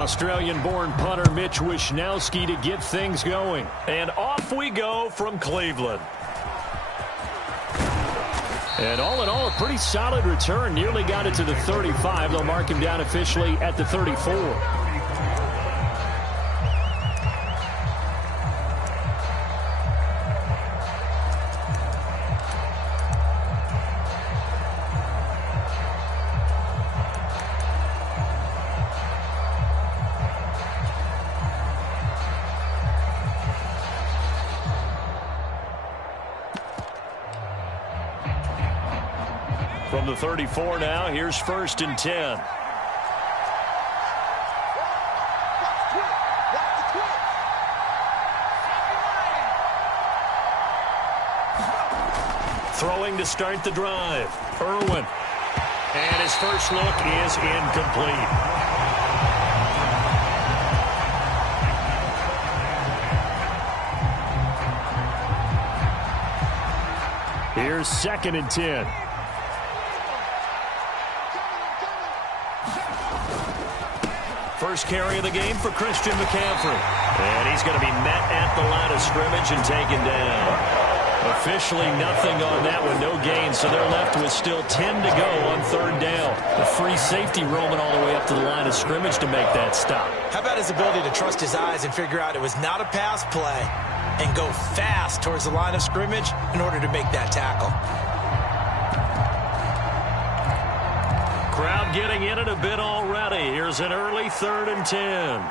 Australian-born punter Mitch Wishnowsky to get things going. And off we go from Cleveland. And all in all, a pretty solid return. Nearly got it to the 35. They'll mark him down officially at the 34. From the 34 now, here's 1st and 10. Throwing to start the drive. Irwin. And his first look is incomplete. Here's 2nd and 10. First carry of the game for Christian McCaffrey. And he's going to be met at the line of scrimmage and taken down. Officially nothing on that one, no gain, so they're left with still 10 to go on 3rd down. The free safety roaming all the way up to the line of scrimmage to make that stop. How about his ability to trust his eyes and figure out it was not a pass play and go fast towards the line of scrimmage in order to make that tackle. Crowd getting in it a bit already. Here's an early 3rd and 10.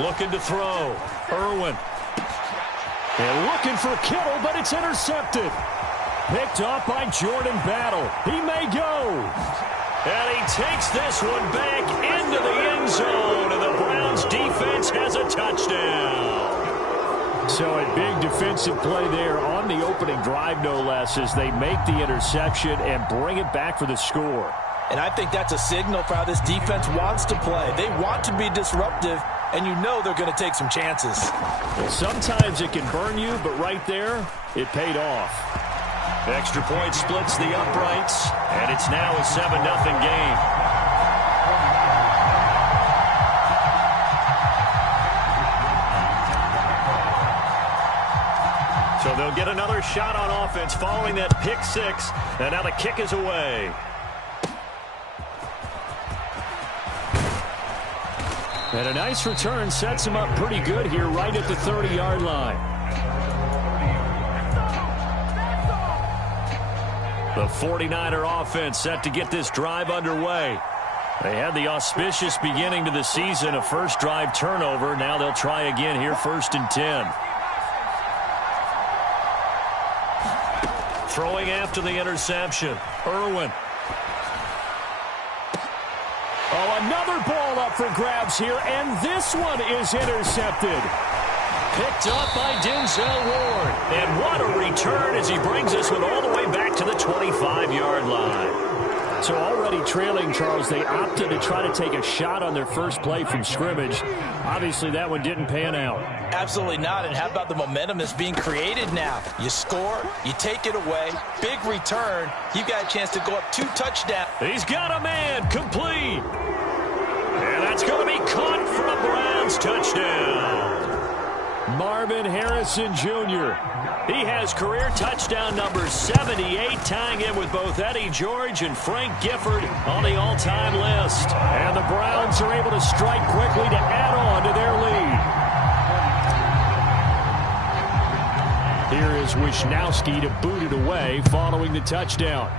Looking to throw. Irwin. And looking for Kittle, but it's intercepted. Picked up by Jordan Battle. He may go. And he takes this one back into the end zone, and the Browns defense has a touchdown. So a big defensive play there on the opening drive, no less, as they make the interception and bring it back for the score. And I think that's a signal for how this defense wants to play. They want to be disruptive, and you know they're going to take some chances. Well, sometimes it can burn you, but right there, it paid off. Extra point splits the uprights, and it's now a 7-0 game. So they'll get another shot on offense following that pick six, and now the kick is away. And a nice return sets him up pretty good here right at the 30-yard line. The 49er offense set to get this drive underway. They had the auspicious beginning to the season, a first drive turnover. Now they'll try again here, 1st and 10. Throwing after the interception. Irwin. Oh, another ball up for grabs here, and this one is intercepted. Picked up by Denzel Ward. And what a return as he brings this one all the way back to the 25-yard line. So already trailing, Charles, they opted to try to take a shot on their first play from scrimmage. Obviously, that one didn't pan out. Absolutely not. And how about the momentum that's being created now? You score, you take it away, big return. You've got a chance to go up 2 touchdowns. He's got a man, complete. And that's going to be caught for a Browns touchdown. Marvin Harrison Jr. He has career touchdown number 78, tying in with both Eddie George and Frank Gifford on the all-time list. And the Browns are able to strike quickly to add on to their lead. Here is Wishnowsky to boot it away following the touchdown.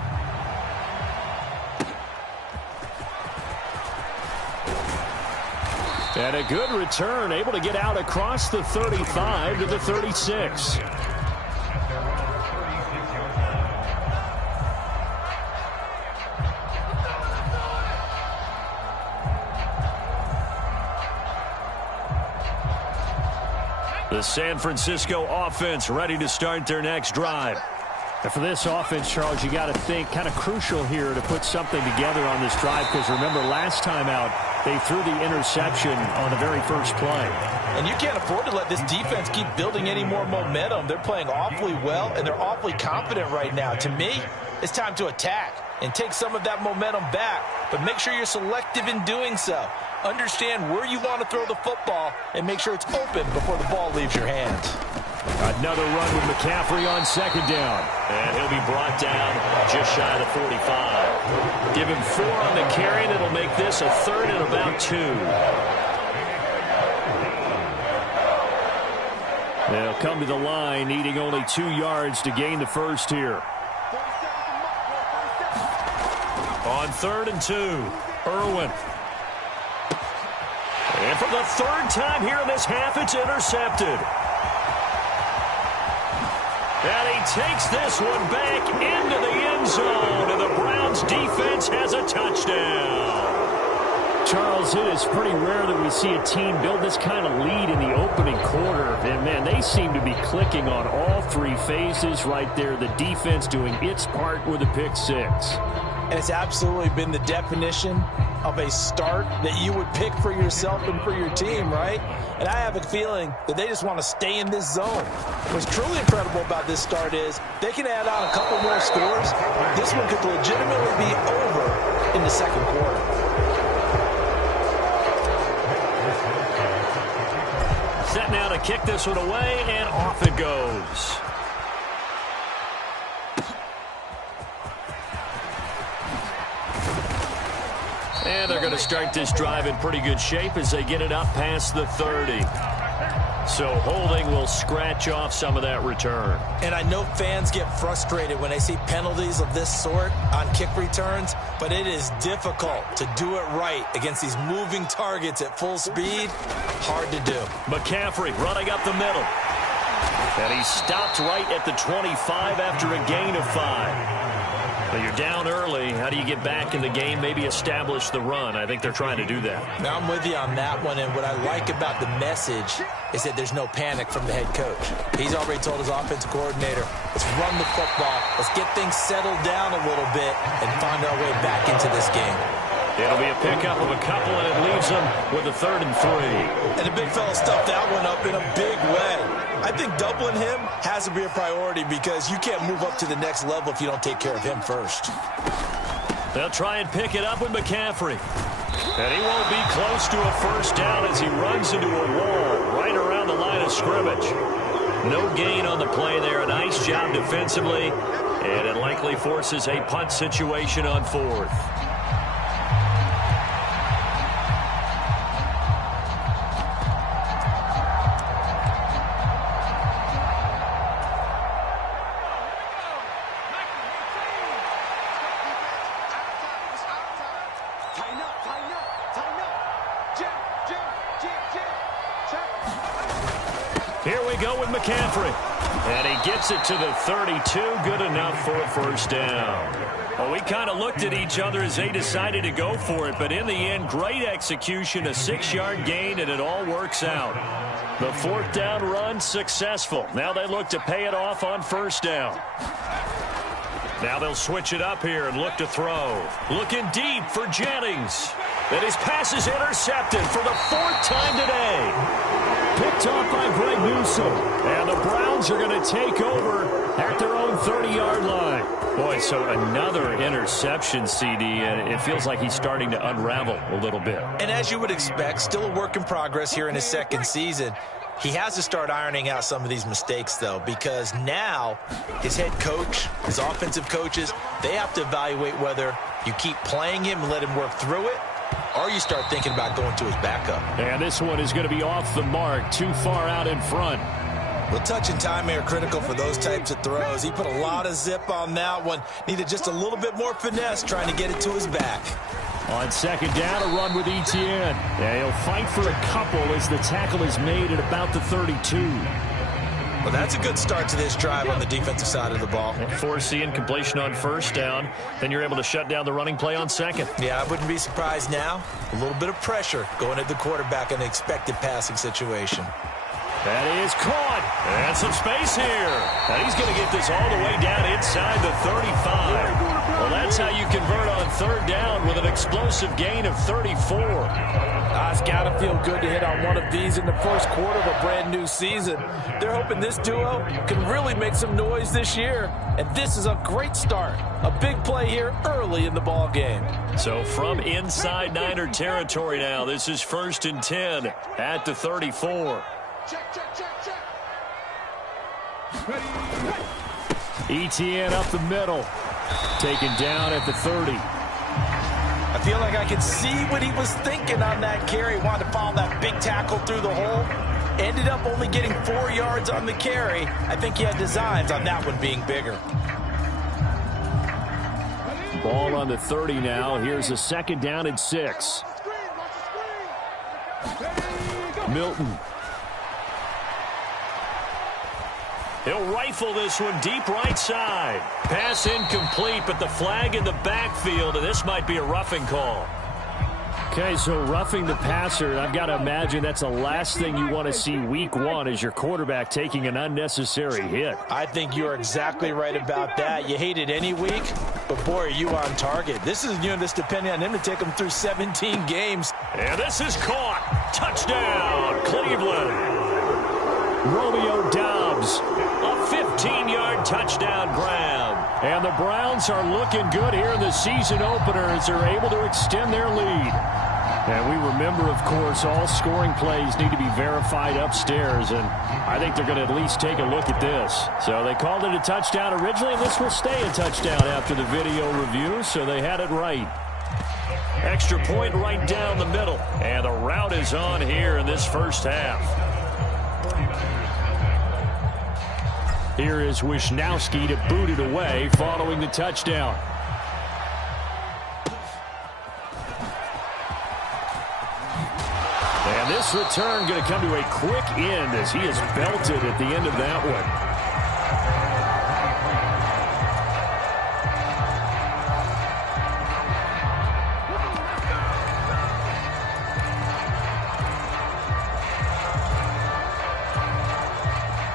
And a good return, able to get out across the 35 to the 36. The San Francisco offense ready to start their next drive. And for this offense, Charles, you got to think kind of crucial here to put something together on this drive, because remember last time out, They threw the interception on the very first play. And you can't afford to let this defense keep building any more momentum. They're playing awfully well, and they're awfully confident right now. To me, it's time to attack and take some of that momentum back, but make sure you're selective in doing so. Understand where you want to throw the football and make sure it's open before the ball leaves your hands. Another run with McCaffrey on second down. And he'll be brought down just shy of the 45. Give him 4 on the carry, and it'll make this a third and about 2. They'll come to the line, needing only 2 yards to gain the first here. On 3rd and 2, Irwin. And for the 3rd time here in this half, it's intercepted. And he takes this one back into the end zone, and the Browns defense has a touchdown. Charles, it is pretty rare that we see a team build this kind of lead in the opening quarter. And, man, they seem to be clicking on all 3 phases right there. The defense doing its part with a pick 6. And it's absolutely been the definition of a start that you would pick for yourself and for your team, right? And I have a feeling that they just want to stay in this zone. What's truly incredible about this start is they can add on a couple more scores. This one could legitimately be over in the second quarter. Set now to kick this one away, and off it goes. And they're going to start this drive in pretty good shape as they get it up past the 30. So holding will scratch off some of that return. And I know fans get frustrated when they see penalties of this sort on kick returns, but it is difficult to do it right against these moving targets at full speed. Hard to do. McCaffrey running up the middle. And he stopped right at the 25 after a gain of 5. Well, you're down early. How do you get back in the game? Maybe establish the run. I think they're trying to do that. Now, I'm with you on that one, and what I like about the message is that there's no panic from the head coach. He's already told his offensive coordinator, let's run the football, let's get things settled down a little bit and find our way back into this game. It'll be a pickup of a couple, and it leaves them with a 3rd and 3. And the big fella stuffed that one up in a big way. I think doubling him has to be a priority because you can't move up to the next level if you don't take care of him first. They'll try and pick it up with McCaffrey. And he won't be close to a first down as he runs into a wall right around the line of scrimmage. No gain on the play there. A nice job defensively. And it likely forces a punt situation on 4th. Here we go with McCaffrey. And he gets it to the 32. Good enough for a first down. Well, we kind of looked at each other as they decided to go for it. But in the end, great execution, a 6-yard gain, and it all works out. The 4th down run successful. Now they look to pay it off on first down. Now they'll switch it up here and look to throw. Looking deep for Jennings. And his pass is intercepted for the 4th time today. Picked off by Greg Newsome. And the Browns are going to take over at their own 30-yard line. Boy, so another interception, CD, and it feels like he's starting to unravel a little bit. And as you would expect, still a work in progress here in his 2nd season. He has to start ironing out some of these mistakes, though, because now his head coach, his offensive coaches, they have to evaluate whether you keep playing him and let him work through it, or you start thinking about going to his backup. And this one is going to be off the mark, too far out in front. Well, touch and time are critical for those types of throws. He put a lot of zip on that one. Needed just a little bit more finesse trying to get it to his back. On second down, a run with Etienne. Yeah, he'll fight for a couple as the tackle is made at about the 32. Well, that's a good start to this drive on the defensive side of the ball. Force the incompletion on first down. Then you're able to shut down the running play on second. Yeah, I wouldn't be surprised now. A little bit of pressure going at the quarterback in an expected passing situation. That is caught. And some space here. And he's going to get this all the way down inside the 35. Well, that's how you convert on third down with an explosive gain of 34. It's got to feel good to hit on one of these in the first quarter of a brand new season. They're hoping this duo can really make some noise this year. And this is a great start. A big play here early in the ball game. So from inside Niner territory now, this is 1st and 10 at the 34. ETN up the middle. Taken down at the 30. I feel like I can see what he was thinking on that carry. Wanted to follow that big tackle through the hole. Ended up only getting 4 yards on the carry. I think he had designs on that one being bigger. Ball on the 30 now. Here's a 2nd down and 6. Milton. He'll rifle this one deep right side. Pass incomplete, but the flag in the backfield, and this might be a roughing call. Okay, so roughing the passer, I've got to imagine that's the last thing you want to see week 1 as your quarterback taking an unnecessary hit. I think you're exactly right about that. You hate it any week, but boy, are you on target. This is just depending on him to take them through 17 games. And this is caught. Touchdown, Cleveland. Romeo Doubs. A 15-yard touchdown grab. And the Browns are looking good here in the season opener as they're able to extend their lead. And we remember, of course, all scoring plays need to be verified upstairs, and I think they're going to at least take a look at this. So they called it a touchdown originally, and this will stay a touchdown after the video review, so they had it right. Extra point right down the middle, and the route is on here in this first half. Here is Wisnowski to boot it away following the touchdown. And this return going to come to a quick end as he is belted at the end of that one.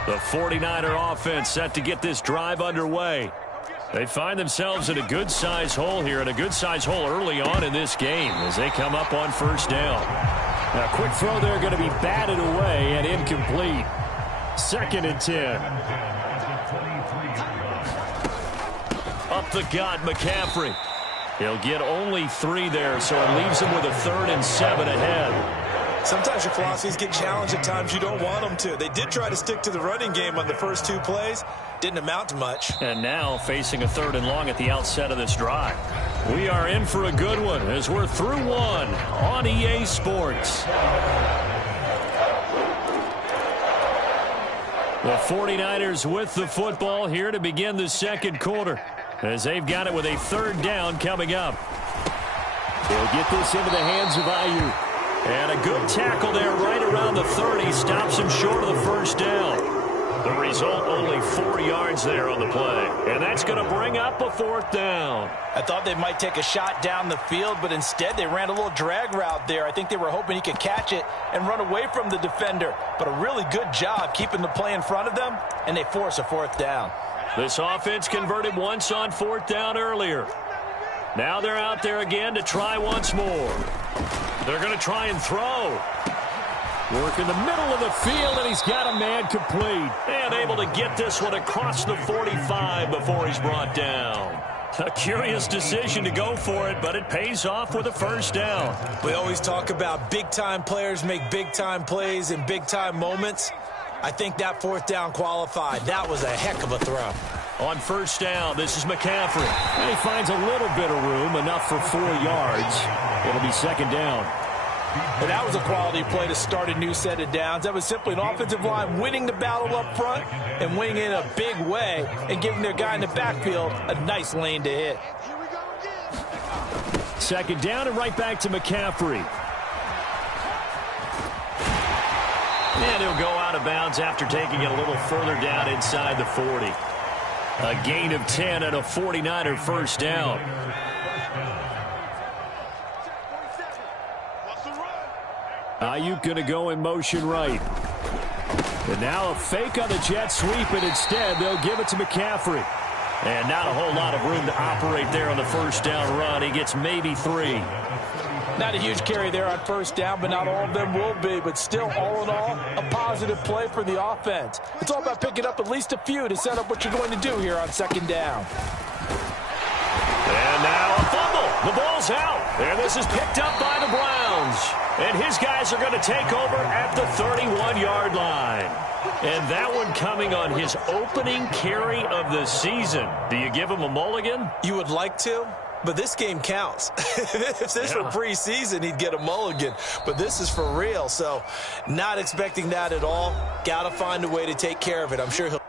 The 49er offense set to get this drive underway. They find themselves in a good-sized hole here, and a good-sized hole early on in this game as they come up on 1st down. Now, quick throw there going to be batted away and incomplete. 2nd and 10. Up the gut, McCaffrey. He'll get only 3 there, so it leaves him with a 3rd and 7 ahead. Sometimes your philosophies get challenged at times you don't want them to. They did try to stick to the running game on the first 2 plays. Didn't amount to much. And now facing a 3rd and long at the outset of this drive. We are in for a good one as we're through 1 on EA Sports. The 49ers with the football here to begin the 2nd quarter as they've got it with a 3rd down coming up. They'll get this into the hands of Ayuk. And a good tackle there right around the 30. Stops him short of the 1st down. The result, only 4 yards there on the play. And that's going to bring up a 4th down. I thought they might take a shot down the field, but instead they ran a little drag route there. I think they were hoping he could catch it and run away from the defender. But a really good job keeping the play in front of them, and they force a 4th down. This offense converted once on 4th down earlier. Now they're out there again to try once more. They're going to try and throw. Work in the middle of the field, and he's got a man complete. And able to get this one across the 45 before he's brought down. A curious decision to go for it, but it pays off with a 1st down. We always talk about big-time players make big-time plays in big-time moments. I think that 4th down qualified. That was a heck of a throw. On 1st down, this is McCaffrey. And he finds a little bit of room, enough for 4 yards. It'll be 2nd down. And that was a quality play to start a new set of downs. That was simply an offensive line winning the battle up front and winning it in a big way and giving their guy in the backfield a nice lane to hit. 2nd down and right back to McCaffrey. And he'll go out of bounds after taking it a little further down inside the 40. A gain of 10 and a 49er 1st down. Ayuk going to go in motion right. And now a fake on the jet sweep, and instead they'll give it to McCaffrey. And not a whole lot of room to operate there on the first down run. He gets maybe 3. Not a huge carry there on first down, but not all of them will be. But still, all in all, a positive play for the offense. It's all about picking up at least a few to set up what you're going to do here on second down. And now a fumble. The ball's out. And this is picked up by the Browns. And his guys are going to take over at the 31-yard line. And that one coming on his opening carry of the season. Do you give him a mulligan? You would like to, but this game counts. If this were preseason, he'd get a mulligan. But this is for real, so not expecting that at all. Got to find a way to take care of it. I'm sure he'll.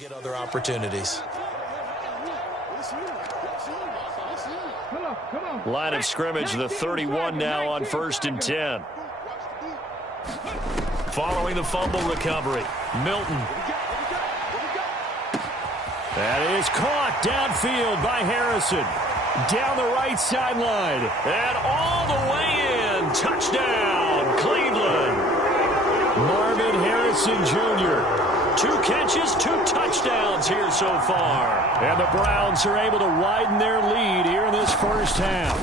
Get other opportunities. Line of scrimmage, the 31 now on 1st and 10. Following the fumble recovery, Milton. That is caught downfield by Harrison. Down the right sideline. And all the way in. Touchdown, Cleveland. Marvin Harrison Jr. 2 catches, 2 touchdowns here so far. And the Browns are able to widen their lead here in this first half.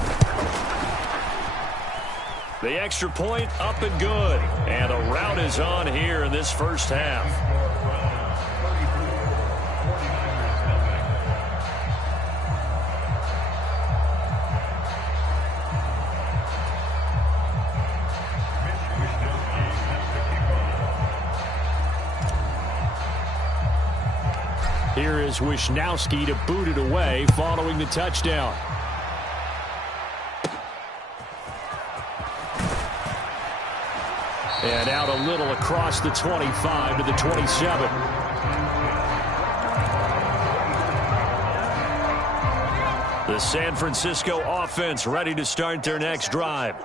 The extra point up and good. And the rout is on here in this first half. Here is Wisnowski to boot it away following the touchdown. And out a little across the 25 to the 27. The San Francisco offense ready to start their next drive.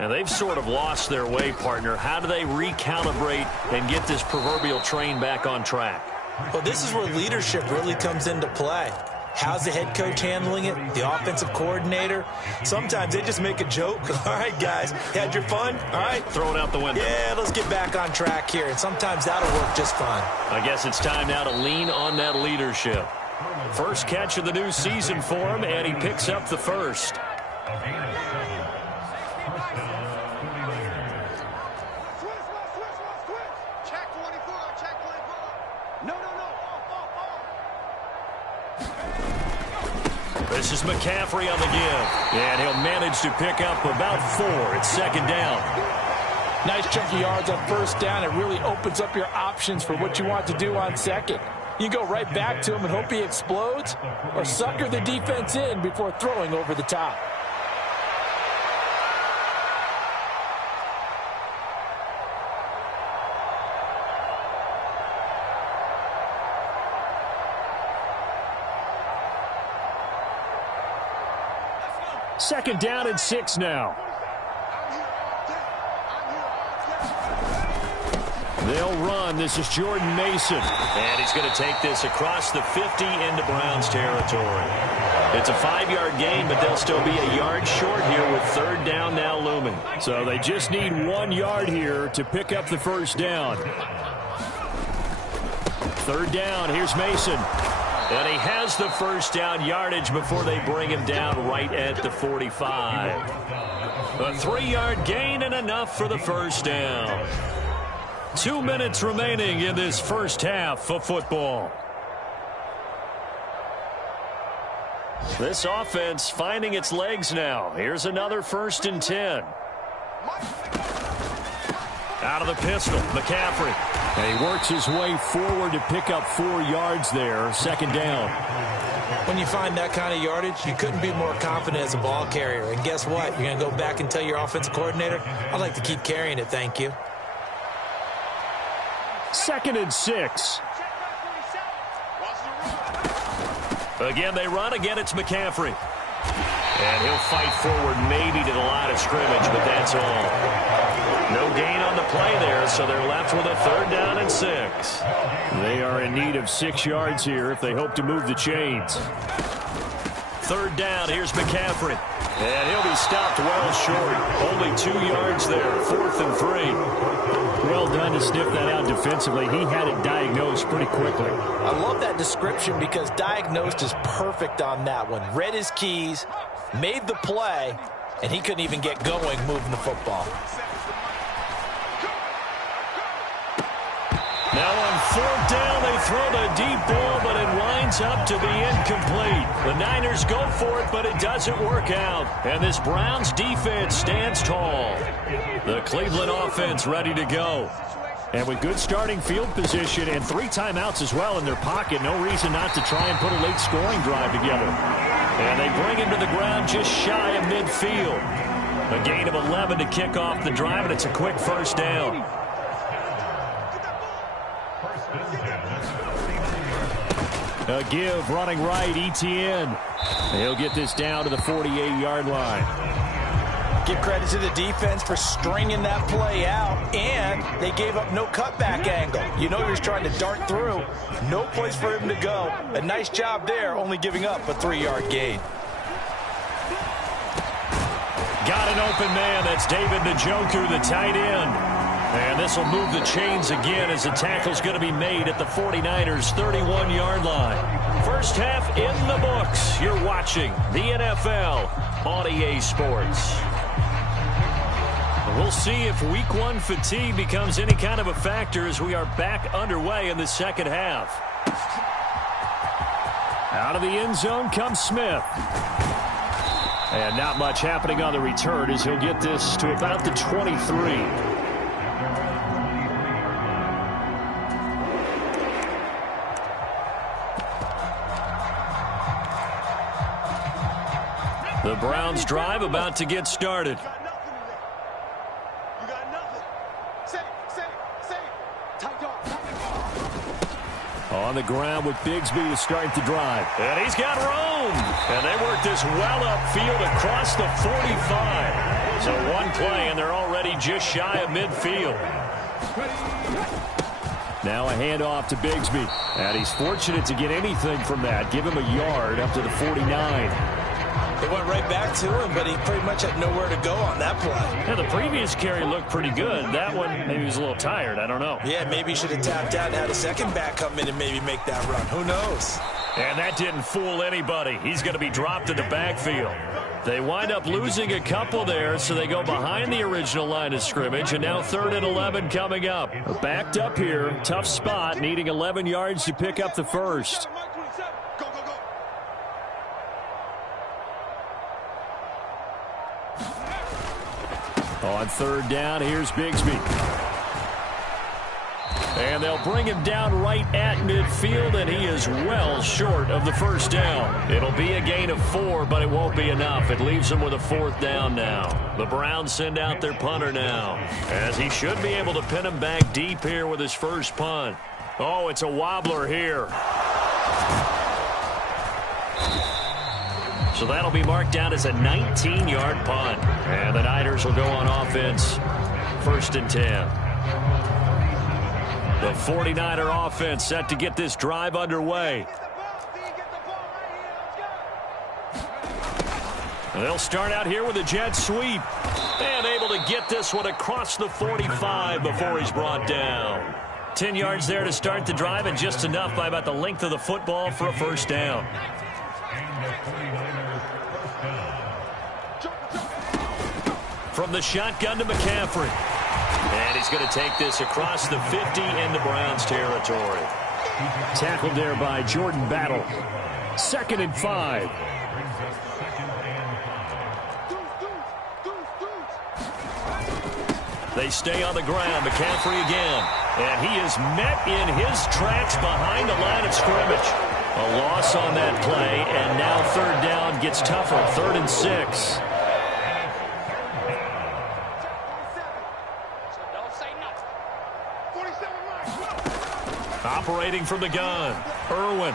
And they've sort of lost their way, partner. How do they recalibrate and get this proverbial train back on track? Well, this is where leadership really comes into play. How's the head coach handling it? The offensive coordinator? Sometimes they just make a joke. All right, guys, had your fun? All right. Throw it out the window. Yeah, let's get back on track here. And sometimes that'll work just fine. I guess it's time now to lean on that leadership. First catch of the new season for him, and he picks up the first. This is McCaffrey on the give. And he'll manage to pick up about 4. It's second down. Nice chunky yards on first down. It really opens up your options for what you want to do on second. You go right back to him and hope he explodes, or sucker the defense in before throwing over the top. Second down and 6 now. They'll run. This is Jordan Mason. And he's going to take this across the 50 into Browns territory. It's a 5-yard gain, but they'll still be a yard short here with third down now looming. So they just need 1 yard here to pick up the first down. Third down. Here's Mason. And he has the first down yardage before they bring him down right at the 45. A 3-yard gain and enough for the first down. 2 minutes remaining in this first half of football. This offense finding its legs now. Here's another 1st and 10. Out of the pistol, McCaffrey. And he works his way forward to pick up 4 yards there. Second down. when you find that kind of yardage, you couldn't be more confident as a ball carrier. And guess what? You're going to go back and tell your offensive coordinator, I'd like to keep carrying it, thank you. 2nd and 6. Again, they run. Again, it's McCaffrey. And he'll fight forward maybe to the line of scrimmage, but that's all. No gain on the play there, so they're left with a 3rd down and 6. They are in need of 6 yards here if they hope to move the chains. 3rd down, here's McCaffrey. And he'll be stopped well short. Only 2 yards there, 4th and 3. Well done to sniff that out defensively. He had it diagnosed pretty quickly. I love that description because diagnosed is perfect on that one. Read his keys, made the play, and he couldn't even get going moving the football. Now on 4th down, they throw the deep ball, but it winds up to be incomplete. The Niners go for it, but it doesn't work out. And this Browns defense stands tall. The Cleveland offense ready to go. And with good starting field position and 3 timeouts as well in their pocket, no reason not to try and put a late scoring drive together. And they bring him to the ground just shy of midfield. A gain of 11 to kick off the drive, and it's a quick 1st down. A give running right, Etienne. He'll get this down to the 48-yard line. Give credit to the defense for stringing that play out, and they gave up no cutback angle. You know he was trying to dart through. No place for him to go. A nice job there, only giving up a 3-yard gain. Got an open man. That's David Njoku, the tight end. And this will move the chains again as the tackle's going to be made at the 49ers' 31-yard line. First half in the books. You're watching the NFL on EA Sports. We'll see if Week 1 fatigue becomes any kind of a factor as we are back underway in the 2nd half. Out of the end zone comes Smith. And not much happening on the return as he'll get this to about the 23. The Browns drive about to get started. On the ground with Bigsby to start the drive. And he's got room. And they work this well upfield across the 45. So one play, and they're already just shy of midfield. Now a handoff to Bigsby. And he's fortunate to get anything from that. Give him a yard up to the 49. It went right back to him, but he pretty much had nowhere to go on that play. Yeah, the previous carry looked pretty good. That one, maybe he was a little tired. I don't know. Yeah, maybe he should have tapped out and had a second back come in and maybe make that run. Who knows? And that didn't fool anybody. He's going to be dropped in the backfield. They wind up losing a couple there, so they go behind the original line of scrimmage, and now 3rd and 11 coming up. Backed up here, tough spot, needing 11 yards to pick up the first. On 3rd down, here's Bigsby. And they'll bring him down right at midfield, and he is well short of the 1st down. It'll be a gain of 4, but it won't be enough. It leaves them with a 4th down now. The Browns send out their punter now, as he should be able to pin him back deep here with his first punt. Oh, it's a wobbler here. So that'll be marked down as a 19-yard punt. And the Niners will go on offense, 1st and 10. The 49er offense set to get this drive underway. They'll start out here with a jet sweep. And able to get this one across the 45 before he's brought down. 10 yards there to start the drive, and just enough by about the length of the football for a 1st down. From the shotgun to McCaffrey. And he's going to take this across the 50 into Browns territory. Tackled there by Jordan Battle. 2nd and 5. They stay on the ground. McCaffrey again. And he is met in his tracks behind the line of scrimmage. A loss on that play, and now third down gets tougher. 3rd and 6. Operating from the gun. Irwin.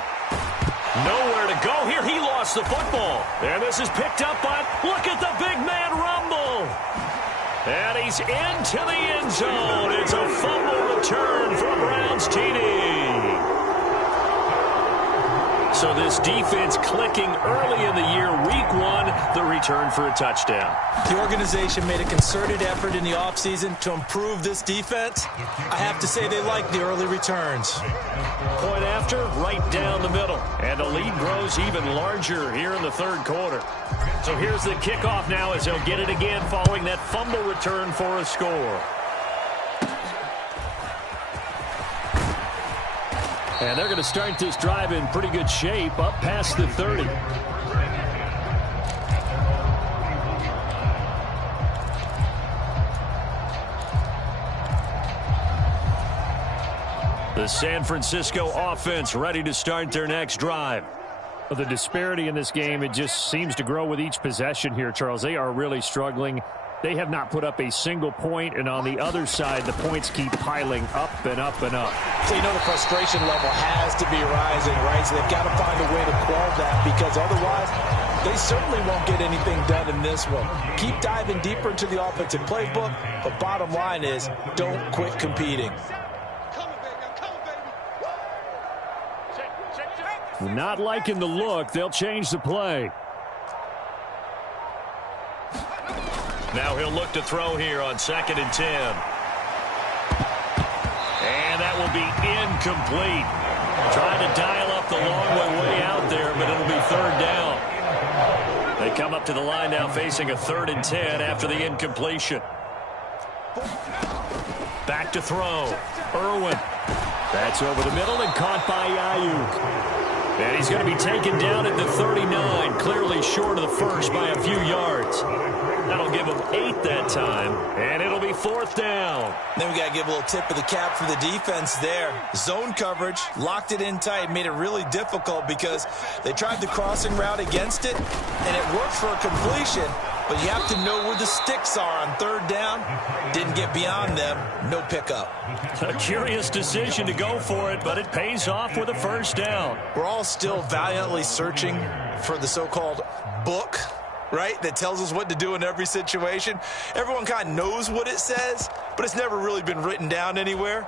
Nowhere to go here. He lost the football. And this is picked up by, look at the big man rumble. And he's into the end zone. It's a fumble return for a Browns TD. So this defense clicking early in the year. Week 1, the return for a touchdown. The organization made a concerted effort in the offseason to improve this defense. I have to say they like the early returns. Point after, right down the middle. And the lead grows even larger here in the 3rd quarter. So here's the kickoff now as they'll get it again following that fumble return for a score. And they're going to start this drive in pretty good shape, up past the 30. The San Francisco offense ready to start their next drive. The disparity in this game, it just seems to grow with each possession here, Charles. They are really struggling. They have not put up a single point, and on the other side, the points keep piling up and up and up. So you know the frustration level has to be rising, right? So they've got to find a way to quell that, because otherwise they certainly won't get anything done in this one. Keep diving deeper into the offensive playbook, but bottom line is don't quit competing. Not liking the look. They'll change the play. Now he'll look to throw here on 2nd and 10. And that will be incomplete. Trying to dial up the long way out there, but it'll be 3rd down. They come up to the line now facing a 3rd and 10 after the incompletion. Back to throw. Irwin. That's over the middle and caught by Ayuk. And he's going to be taken down at the 39, clearly short of the first by a few yards. That'll give him 8 that time, and it'll be 4th down. Then we got to give a little tip of the cap for the defense there. Zone coverage, locked it in tight, made it really difficult because they tried the crossing route against it, and it worked for a completion, but you have to know where the sticks are on 3rd down. Didn't get beyond them, no pickup. A curious decision to go for it, but it pays off with a 1st down. We're all still valiantly searching for the so-called book, right, that tells us what to do in every situation. Everyone kind of knows what it says, but it's never really been written down anywhere.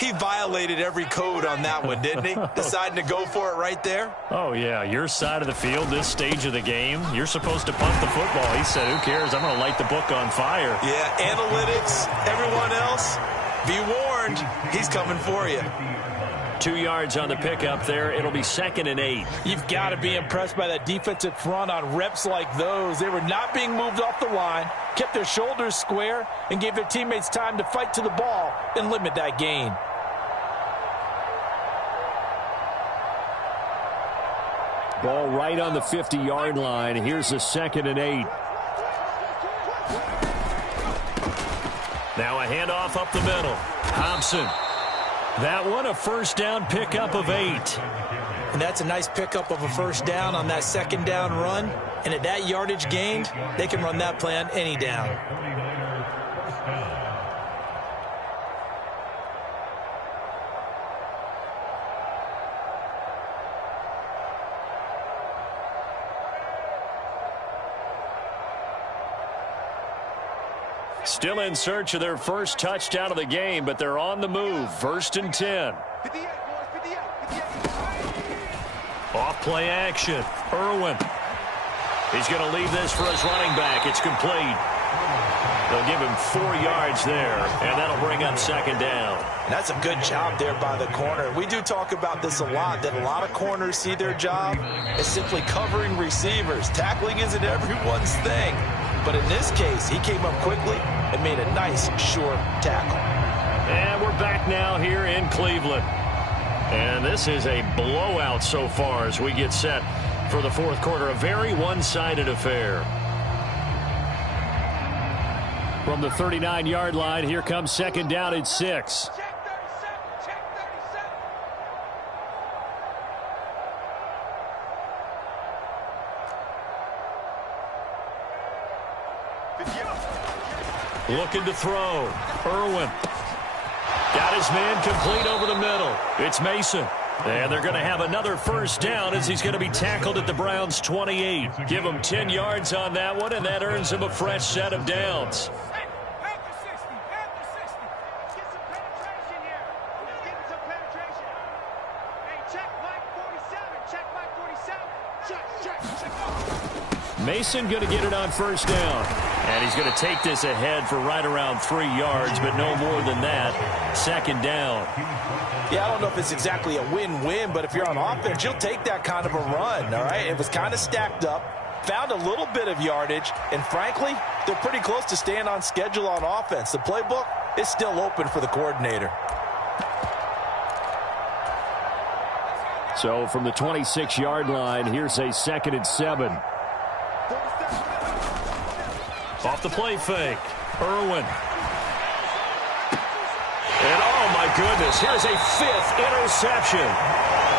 He violated every code on that one, didn't he? Deciding to go for it right there. Oh, yeah, your side of the field, this stage of the game, you're supposed to punt the football. He said, who cares? I'm going to light the book on fire. Yeah, analytics, everyone else, be warned, he's coming for you. 2 yards on the pickup there. It'll be 2nd and 8. You've got to be impressed by that defensive front on reps like those. They were not being moved off the line, kept their shoulders square, and gave their teammates time to fight to the ball and limit that gain. Ball right on the 50-yard line. Here's the 2nd and 8. Now a handoff up the middle. Thompson. That one a 1st down pickup of 8. And that's a nice pickup of a 1st down on that 2nd down run. And at that yardage gained, they can run that play on any down. Still in search of their first touchdown of the game, but they're on the move. 1st and 10. Off play action. Irwin. He's going to leave this for his running back. It's complete. They'll give him 4 yards there, and that'll bring up 2nd down. And that's a good job there by the corner. We do talk about this a lot, that a lot of corners see their job as simply covering receivers. Tackling isn't everyone's thing. But in this case, he came up quickly and made a nice, short tackle. And we're back now here in Cleveland. And this is a blowout so far as we get set for the 4th quarter. A very one-sided affair. From the 39-yard line, here comes 2nd down at 6. Looking to throw. Irwin. Got his man complete over the middle. It's Mason. And they're going to have another first down as he's going to be tackled at the Browns' 28. Give him 10 yards on that one, and that earns him a fresh set of downs. Mason going to get it on first down. And he's going to take this ahead for right around 3 yards, but no more than that. Second down. Yeah, I don't know if it's exactly a win-win, but if you're on offense, you'll take that kind of a run, all right? It was kind of stacked up, found a little bit of yardage, and frankly, they're pretty close to staying on schedule on offense. The playbook is still open for the coordinator. So from the 26-yard line, here's a 2nd and 7. Off the play fake. Irwin. And oh my goodness, here's a 5th interception.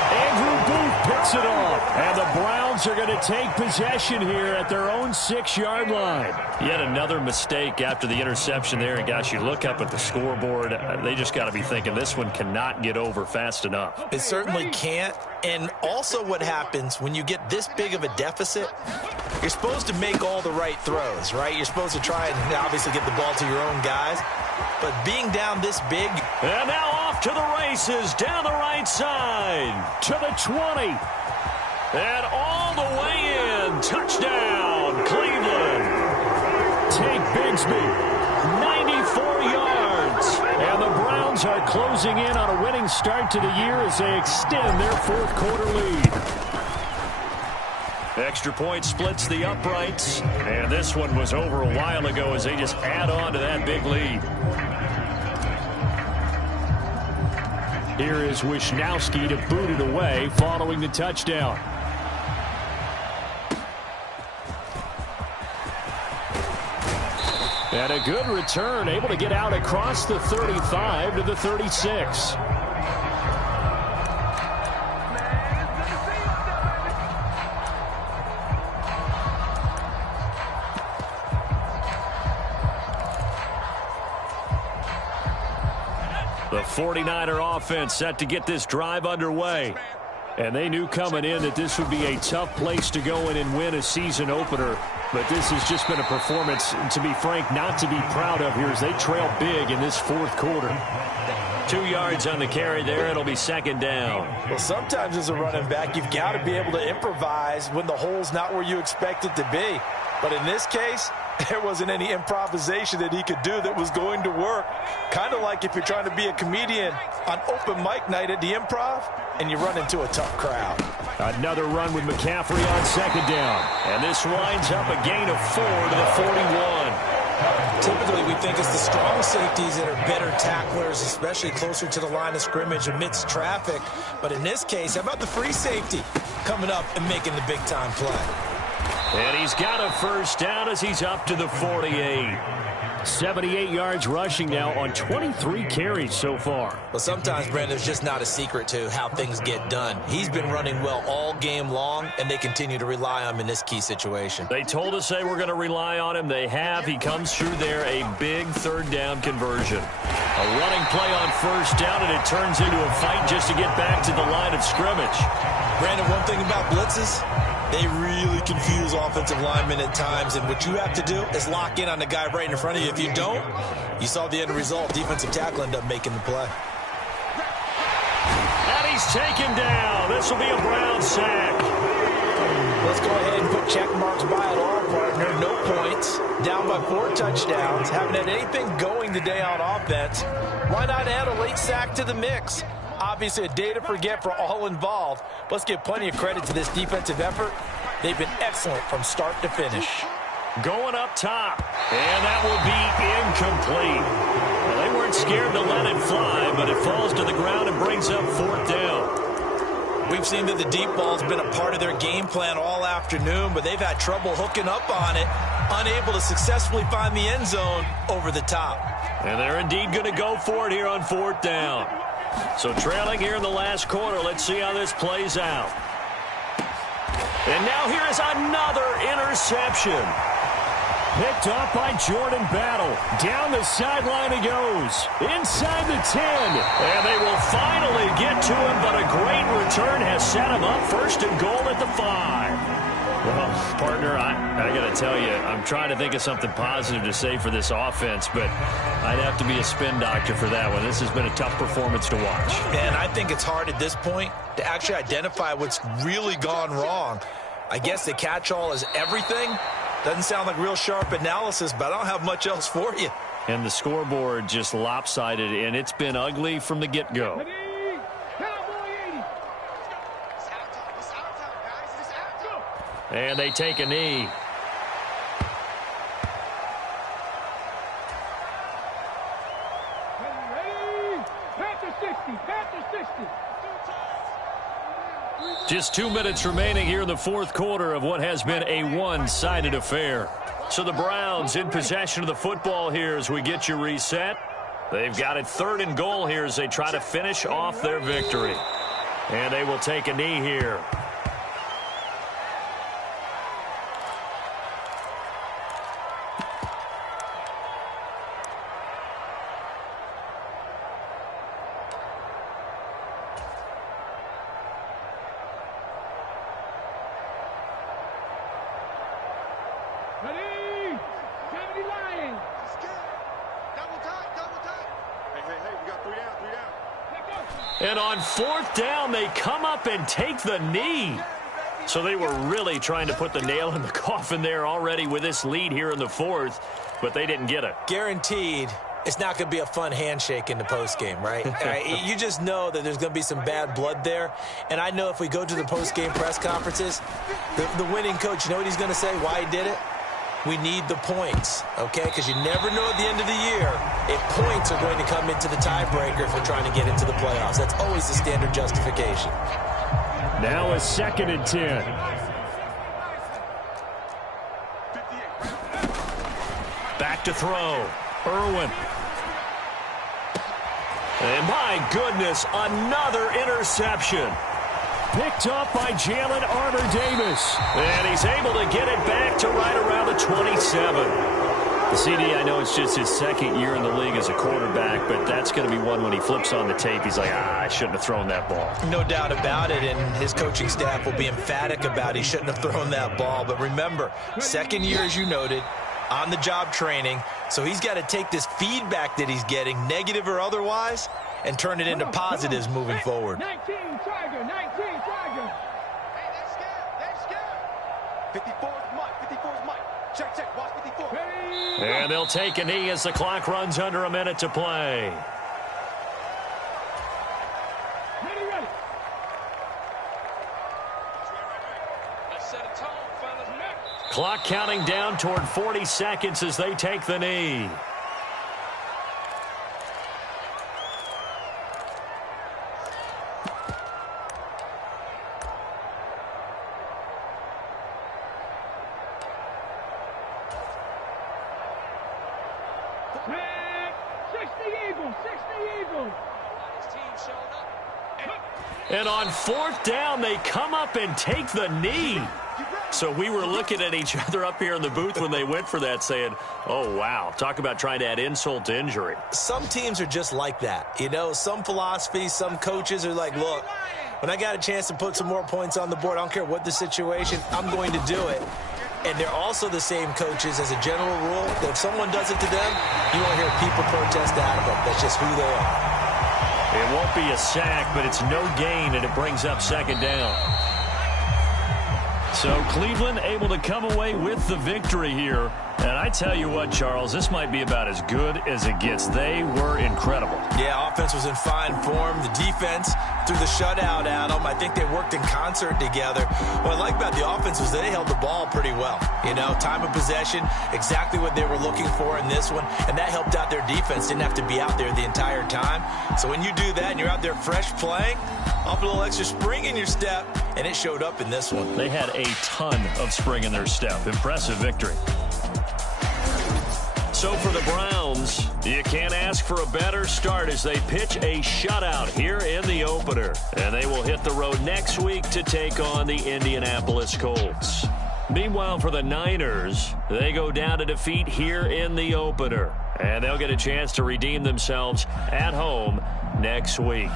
Andrew Booth picks it off. And the Browns are going to take possession here at their own 6-yard line. Yet another mistake after the interception there. And gosh, you look up at the scoreboard, they just got to be thinking this one cannot get over fast enough. It certainly can't. And also what happens when you get this big of a deficit, you're supposed to make all the right throws, right? You're supposed to try and obviously get the ball to your own guys. But being down this big. And now off to the races down the right side. To the 20. And all the way in. Touchdown, Cleveland. Take Bigsby. 94 yards. And the Browns are closing in on a winning start to the year as they extend their 4th quarter lead. Extra point splits the uprights. And this one was over a while ago as they just add on to that big lead. Here is Wisnowski to boot it away following the touchdown. And a good return, able to get out across the 35 to the 36. The 49er offense set to get this drive underway. And they knew coming in that this would be a tough place to go in and win a season opener. But this has just been a performance, to be frank, not to be proud of here as they trail big in this 4th quarter. 2 yards on the carry there. It'll be 2nd down. Well, sometimes as a running back, you've got to be able to improvise when the hole's not where you expect it to be. But in this case, there wasn't any improvisation that he could do that was going to work. Kind of like if you're trying to be a comedian on open mic night at the Improv and you run into a tough crowd. Another run with McCaffrey on 2nd down. And this winds up a gain of 4 to the 41. Typically, we think it's the strong safeties that are better tacklers, especially closer to the line of scrimmage amidst traffic. But in this case, how about the free safety coming up and making the big-time play? And he's got a first down as he's up to the 48. 78 yards rushing now on 23 carries so far. Well, sometimes, Brandon, there's just not a secret to how things get done. He's been running well all game long, and they continue to rely on him in this key situation. They told us they were going to rely on him. They have. He comes through there, a big 3rd down conversion. A running play on first down, and it turns into a fight just to get back to the line of scrimmage. Brandon, one thing about blitzes, they really confuse offensive linemen at times, and what you have to do is lock in on the guy right in front of you. If you don't, you saw the end result. Defensive tackle ended up making the play. And he's taken down. This will be a Brown sack. Let's go ahead and put check marks by it all, partner. No points. Down by 4 touchdowns. Haven't had anything going today on offense. Why not add a late sack to the mix? Obviously, a day to forget for all involved. Let's give plenty of credit to this defensive effort. They've been excellent from start to finish. Going up top, and that will be incomplete. Well, they weren't scared to let it fly, but it falls to the ground and brings up 4th down. We've seen that the deep ball's been a part of their game plan all afternoon, but they've had trouble hooking up on it, unable to successfully find the end zone over the top. And they're indeed going to go for it here on 4th down. So trailing here in the last quarter, let's see how this plays out. And now here is another interception. Picked off by Jordan Battle. Down the sideline he goes. Inside the 10. And they will finally get to him, but a great return has set him up first and goal at the 5. Well, partner, I got to tell you, I'm trying to think of something positive to say for this offense, but I'd have to be a spin doctor for that one. This has been a tough performance to watch. And I think it's hard at this point to actually identify what's really gone wrong. I guess the catch-all is everything. Doesn't sound like real sharp analysis, but I don't have much else for you. And the scoreboard just lopsided, and it's been ugly from the get-go. And they take a knee. Just 2 minutes remaining here in the fourth quarter of what has been a one-sided affair. So the Browns in possession of the football here as we get you reset. They've got it 3rd and goal here as they try to finish off their victory. And they will take a knee here. And on 4th down, they come up and take the knee. So they were really trying to put the nail in the coffin there already with this lead here in the 4th, but they didn't get it. Guaranteed, it's not going to be a fun handshake in the postgame, right? You just know that there's going to be some bad blood there. And I know if we go to the postgame press conferences, the winning coach, you know what he's going to say, why he did it? We need the points, okay? Because you never know at the end of the year if points are going to come into the tiebreaker if we're trying to get into the playoffs. That's always the standard justification. Now a 2nd and 10. Back to throw. Irwin. And my goodness, another interception. Picked up by Jalen Armour-Davis. And he's able to get it back to right around the 27. The CD, I know it's just his 2nd year in the league as a quarterback, but that's going to be one when he flips on the tape. He's like, I shouldn't have thrown that ball. No doubt about it, and his coaching staff will be emphatic about he shouldn't have thrown that ball. But remember, 2nd year, as you noted, on-the-job training. So he's got to take this feedback that he's getting, negative or otherwise, and turn it into positives moving forward. 19 Tiger, 19 Tiger. Hey, that's good. 54's Mike, 54's Mike. Check, watch 54. And they'll take a knee as the clock runs under a minute to play. Ready. Clock counting down toward 40 seconds as they take the knee. And on 4th down, they come up and take the knee. So we were looking at each other up here in the booth when they went for that saying, oh, wow, talk about trying to add insult to injury. Some teams are just like that. You know, some philosophies, some coaches are like, look, when I got a chance to put some more points on the board, I don't care what the situation, I'm going to do it. And they're also the same coaches as a general rule that if someone does it to them, you won't hear people protest out of them. That's just who they are. It won't be a sack, but it's no gain, and it brings up 2nd down. So Cleveland able to come away with the victory here. And I tell you what, Charles, this might be about as good as it gets. They were incredible. Yeah, offense was in fine form. The defense threw the shutout at them. I think they worked in concert together. What I like about the offense was they held the ball pretty well. You know, time of possession, exactly what they were looking for in this one. And that helped out their defense. Didn't have to be out there the entire time. So when you do that and you're out there fresh playing, off a little extra spring in your step, and it showed up in this one. They had a ton of spring in their step. Impressive victory. So for the Browns, you can't ask for a better start as they pitch a shutout here in the opener. And they will hit the road next week to take on the Indianapolis Colts. Meanwhile, for the Niners, they go down to defeat here in the opener. And they'll get a chance to redeem themselves at home next week.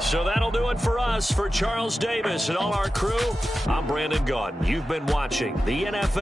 So that'll do it for us. For Charles Davis and all our crew, I'm Brandon Gaudin. You've been watching the NFL